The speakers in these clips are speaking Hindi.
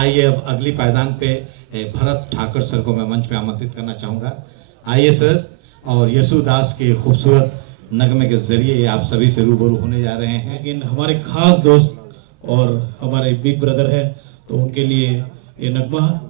आइए अब अगली पायदान पे भरत ठाकर सर को मैं मंच पे आमंत्रित करना चाहूँगा। आइए सर, और यशुदास के खूबसूरत नगमे के जरिए ये आप सभी से रूबरू होने जा रहे हैं। लेकिन हमारे खास दोस्त और हमारे बिग ब्रदर है, तो उनके लिए ये नगमा।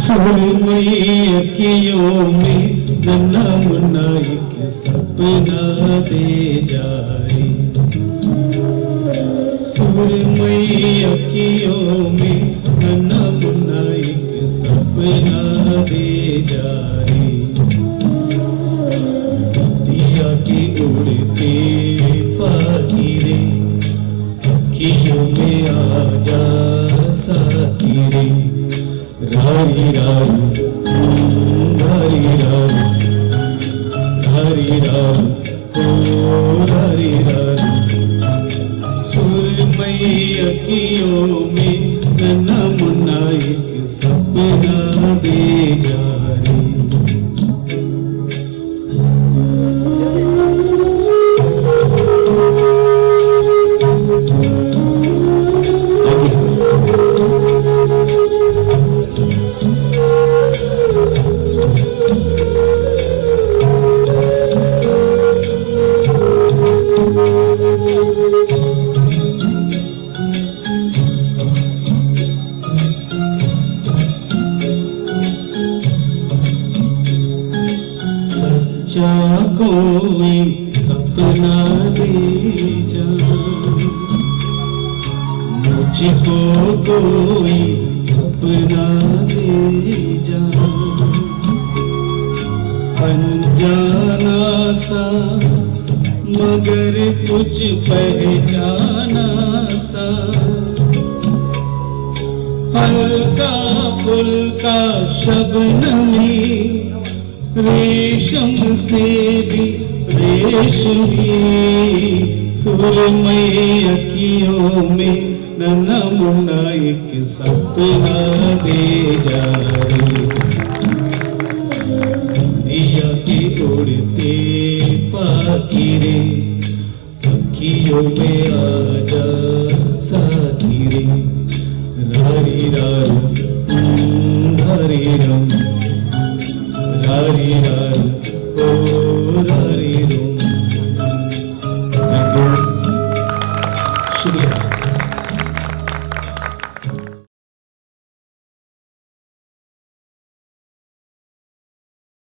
सुरमइयों में नन्हा मुन्ना एक सपना दे जाए। सुरमइयों में नन्हा मुन्ना एक सपना दे जाए। दिया के उड़ते फाकिरे अखियों में आ जा साथी रे। रारी राम रारी राम रारी राम ओ रारी राम। सुरमई अखियों में नन्हा मुन्ना एक सपना दे जा रे। सच्चा कोई सपना दे जा, मुझको कोई अपना दे जा। अनजाना सा मगर कुछ पहचाना सा, हल्का फुल्का शबनमी रेशम से भी रेशमी। सुरमई अखियों में नन्हा मुन्ना एक सपना दे जा रे। दिया के उड़ते पाकिरे अखियों में आ